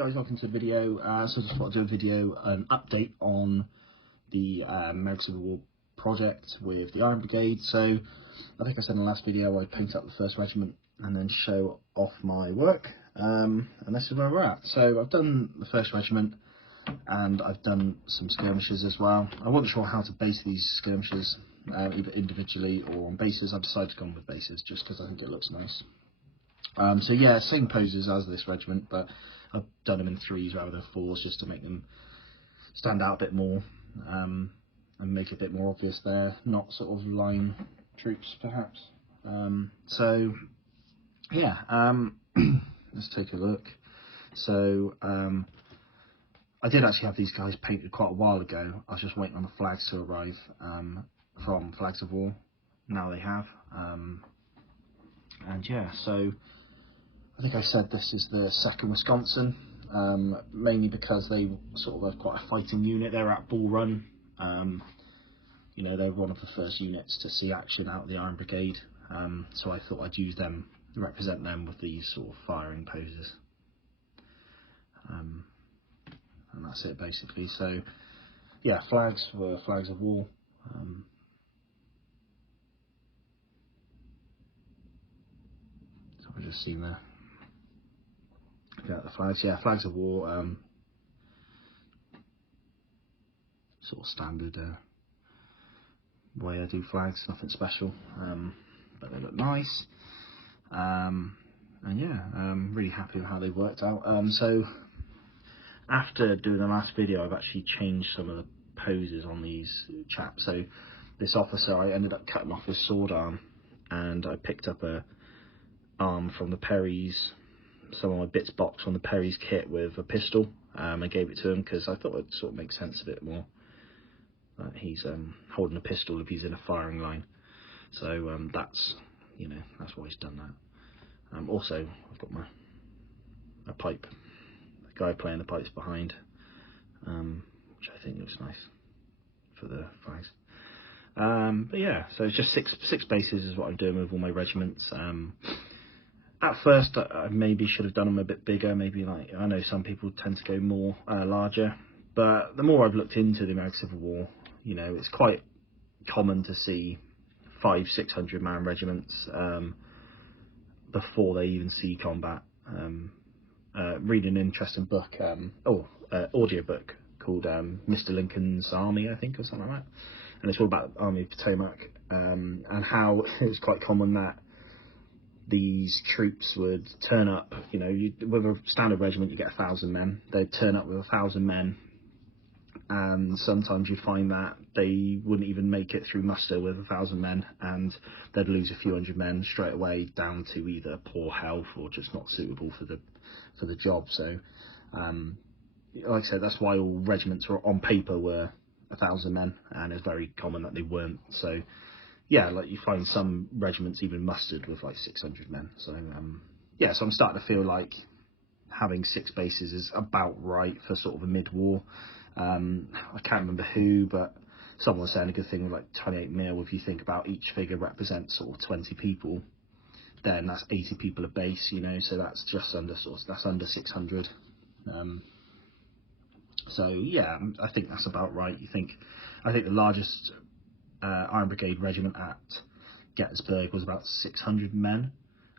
guys, welcome to the video. So I just want to do a video, an update on the American Civil War project with the Iron Brigade. So I think I said in the last video I'd paint up the 1st Regiment and then show off my work, and this is where we're at. So I've done the 1st Regiment and I've done some skirmishers as well. I wasn't sure how to base these skirmishers, either individually or on bases. I've decided to go with bases just because I think it looks nice. So yeah, same poses as this regiment, but I've done them in 3s rather than 4s just to make them stand out a bit more, and make it a bit more obvious they're not sort of line troops perhaps. So yeah, let's take a look. So I did actually have these guys painted quite a while ago. I was just waiting on the flags to arrive from Flags of War. Now they have, and yeah, so I think I said this is the 2nd Wisconsin, mainly because they sort of have quite a fighting unit. They're at Bull Run. You know, they're one of the first units to see action out of the Iron Brigade, so I thought I'd use them, represent them with these sort of firing poses. And that's it basically. So yeah, flags were Flags of War. So we've just seen there. Yeah, the flags. Yeah, Flags of War. Sort of standard way I do flags. Nothing special, but they look nice. And yeah, I'm really happy with how they've worked out. So after doing the last video, I've actually changed some of the poses on these chaps. So this officer, I ended up cutting off his sword arm, and I picked up a arm from the Perry's. Some of my bits box on the Perry's kit with a pistol. I gave it to him because I thought it sort of makes sense a bit more. He's holding a pistol if he's in a firing line. So that's, you know, that's why he's done that. Also, I've got a pipe. The guy playing the pipes behind, which I think looks nice for the flags. But yeah, so it's just six bases is what I'm doing with all my regiments. At first, I maybe should have done them a bit bigger. Maybe, like, I know some people tend to go more larger, but the more I've looked into the American Civil War, you know, it's quite common to see 500-600 man regiments before they even see combat. Reading an interesting book, audio book called Mr. Lincoln's Army, I think, or something like that, and it's all about the Army of Potomac, and how it was quite common that these troops would turn up, you know, with a standard regiment you get 1,000 men. They'd turn up with 1,000 men, and sometimes you'd find that they wouldn't even make it through muster with 1,000 men, and they'd lose a few hundred men straight away down to either poor health or just not suitable for the job. So like I said, that's why all regiments were on paper were 1,000 men, and it's very common that they weren't. So yeah, like you find some regiments even mustered with like 600 men. So yeah, so I'm starting to feel like having 6 bases is about right for sort of a mid-war. I can't remember who, but someone was saying a good thing with like 28 mil. If you think about each figure represents sort of 20 people, then that's 80 people a base, you know. So that's just under that's under 600. So yeah, I think that's about right. I think the largest Iron Brigade regiment at Gettysburg was about 600 men,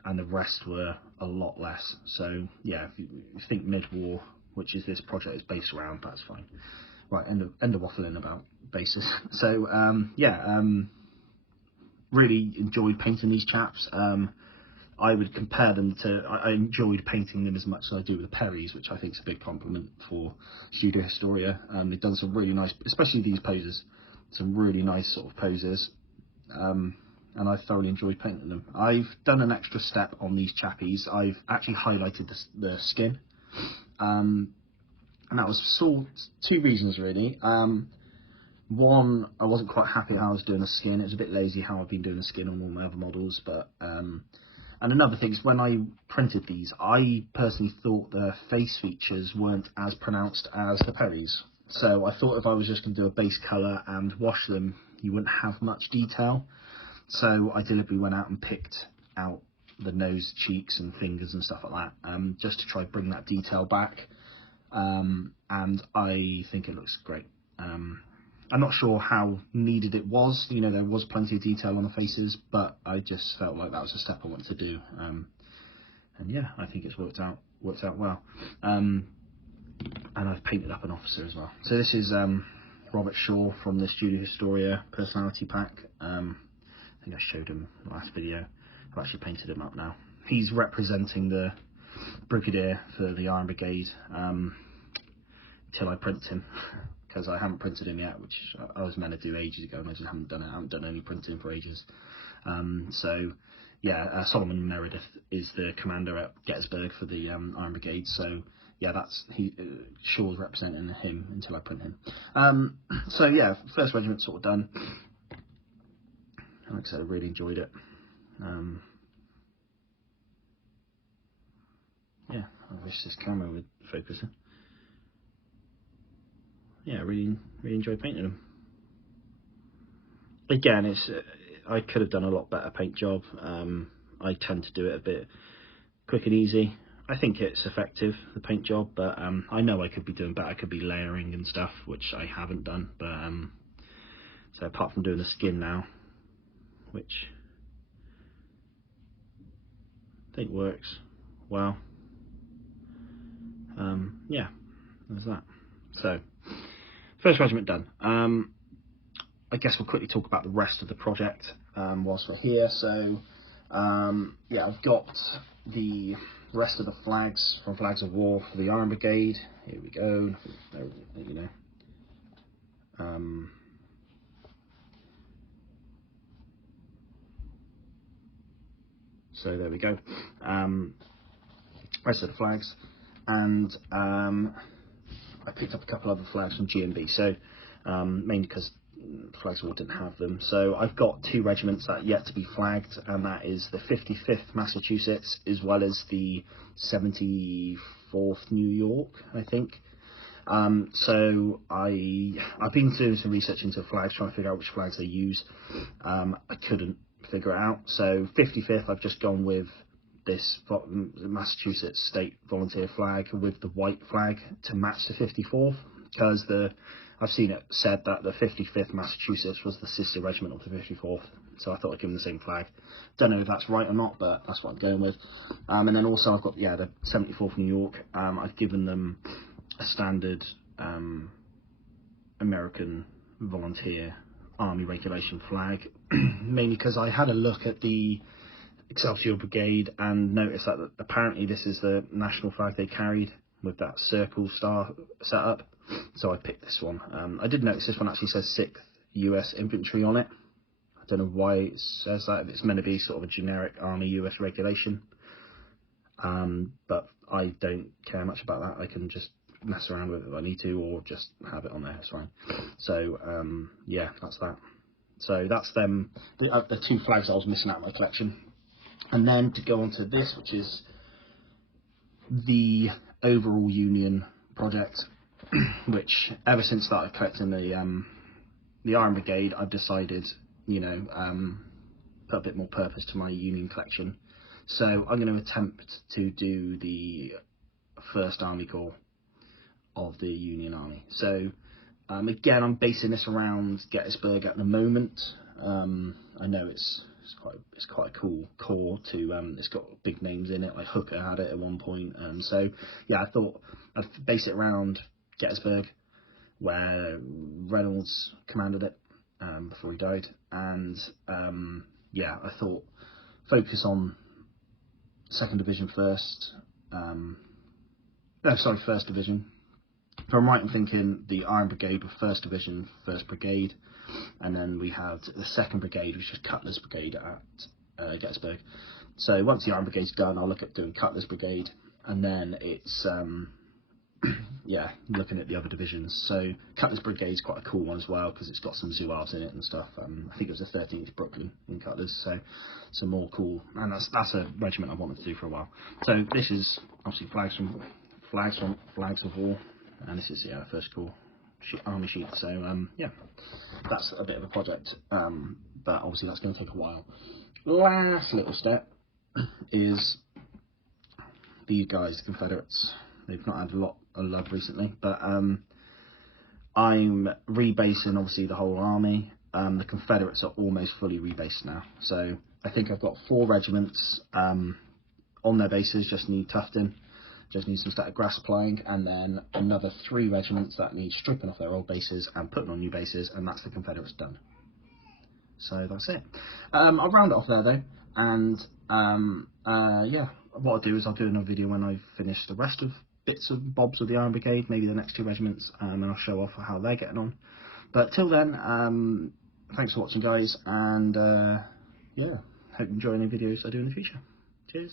and the rest were a lot less. So yeah, if you think mid-war, which is this project is based around, that's fine. Right, end of waffling about bases. So yeah, really enjoyed painting these chaps. I would compare them to, I enjoyed painting them as much as I do with the Perrys, which I think is a big compliment for Studio Historia. They've done some really nice, especially these poses, some really nice sort of poses, and I thoroughly enjoyed painting them. I've done an extra step on these chappies. I've actually highlighted the skin, and that was for 2 reasons really. One, I wasn't quite happy how I was doing the skin. It was a bit lazy how I've been doing the skin on all my other models, but and another thing is when I printed these, I personally thought the face features weren't as pronounced as the Perrys. So I thought if I was just going to do a base colour and wash them, you wouldn't have much detail. So I deliberately went out and picked out the nose, cheeks and fingers and stuff like that, just to try and bring that detail back. and I think it looks great. I'm not sure how needed it was. You know, there was plenty of detail on the faces, but I just felt like that was a step I wanted to do. And yeah, I think it's worked out well. And I've painted up an officer as well. So this is Robert Shaw from the Studio Historia personality pack. I think I showed him in the last video. I've actually painted him up now. He's representing the Brigadier for the Iron Brigade till I print him, because I haven't printed him yet, which I was meant to do ages ago, and I just haven't done it. I haven't done any printing for ages. So yeah, Solomon Meredith is the commander at Gettysburg for the Iron Brigade. So yeah, that's Shaw's representing him until I print him. So yeah, first regiment sort of done. Like I said, I really enjoyed it. Yeah, I wish this camera would focus it. Yeah, really enjoyed painting them. Again, it's I could have done a lot better paint job. I tend to do it a bit quick and easy. I think it's effective, the paint job, but I know I could be doing better. I could be layering and stuff, which I haven't done. But so apart from doing the skin now, which I think works well. Yeah, there's that. So first regiment done. I guess we'll quickly talk about the rest of the project whilst we're here. So yeah, I've got the rest of the flags from Flags of War for the Iron Brigade. Here we go. You know. So there we go. Rest of the flags, and I picked up a couple other flags from G&B. So mainly because Flags of War didn't have them. So I've got 2 regiments that are yet to be flagged, and that is the 55th Massachusetts as well as the 74th New York, I think. So I've been doing some research into flags, trying to figure out which flags they use. I couldn't figure it out. So 55th, I've just gone with this Massachusetts state volunteer flag with the white flag to match the 54th, because I've seen it said that the 55th Massachusetts was the sister regiment of the 54th, so I thought I'd give them the same flag. Don't know if that's right or not, but that's what I'm going with. And then also I've got the 74th New York. I've given them a standard American volunteer army regulation flag, mainly because I had a look at the Excelsior Brigade and noticed that apparently this is the national flag they carried with that circle star set up, so I picked this one. I did notice this one actually says 6th US Infantry on it. I don't know why it says that, if it's meant to be sort of a generic Army US regulation, but I don't care much about that. I can just mess around with it if I need to, or just have it on there, it's fine. So yeah, that's that. So that's them, the 2 flags I was missing out of my collection. And then to go on to this, which is the overall Union project, which ever since I started collecting the Iron Brigade, I've decided, you know, put a bit more purpose to my Union collection. So I'm going to attempt to do the 1st Army Corps of the Union Army. So again, I'm basing this around Gettysburg at the moment. I know it's quite a cool corps to it's got big names in it, like Hooker had it at one point. So yeah, I thought I'd base it around Gettysburg, where Reynolds commanded it before he died, and yeah, I thought focus on 2nd Division first. No, sorry, 1st Division. If I'm right in thinking the Iron Brigade with 1st Division, 1st Brigade, and then we had the 2nd Brigade, which is Cutler's Brigade at Gettysburg. So once the Iron Brigade's done, I'll look at doing Cutler's Brigade, and then it's yeah, looking at the other divisions. So Cutler's Brigade is quite a cool one as well, because it's got some Zouaves in it and stuff. I think it was the 13th Brooklyn in Cutler's, so some more cool, and that's a regiment I wanted to do for a while. So this is obviously Flags of War, and this is the 1st Corps army sheet. So yeah, that's a bit of a project, but obviously that's going to take a while. Last little step is these guys, the Confederates. They've not had a lot love recently. But I'm rebasing obviously the whole army. The Confederates are almost fully rebased now, so I think I've got 4 regiments on their bases, just need tufting, just need some static grass applying, and then another 3 regiments that need stripping off their old bases and putting on new bases, and that's the Confederates done. So that's it. I'll round it off there though, and yeah, what I'll do is I'll do another video when I've finished the rest of bits and bobs of the Iron Brigade, maybe the next 2 regiments, and I'll show off how they're getting on. But till then, thanks for watching guys, and yeah, hope you enjoy any videos I do in the future. Cheers.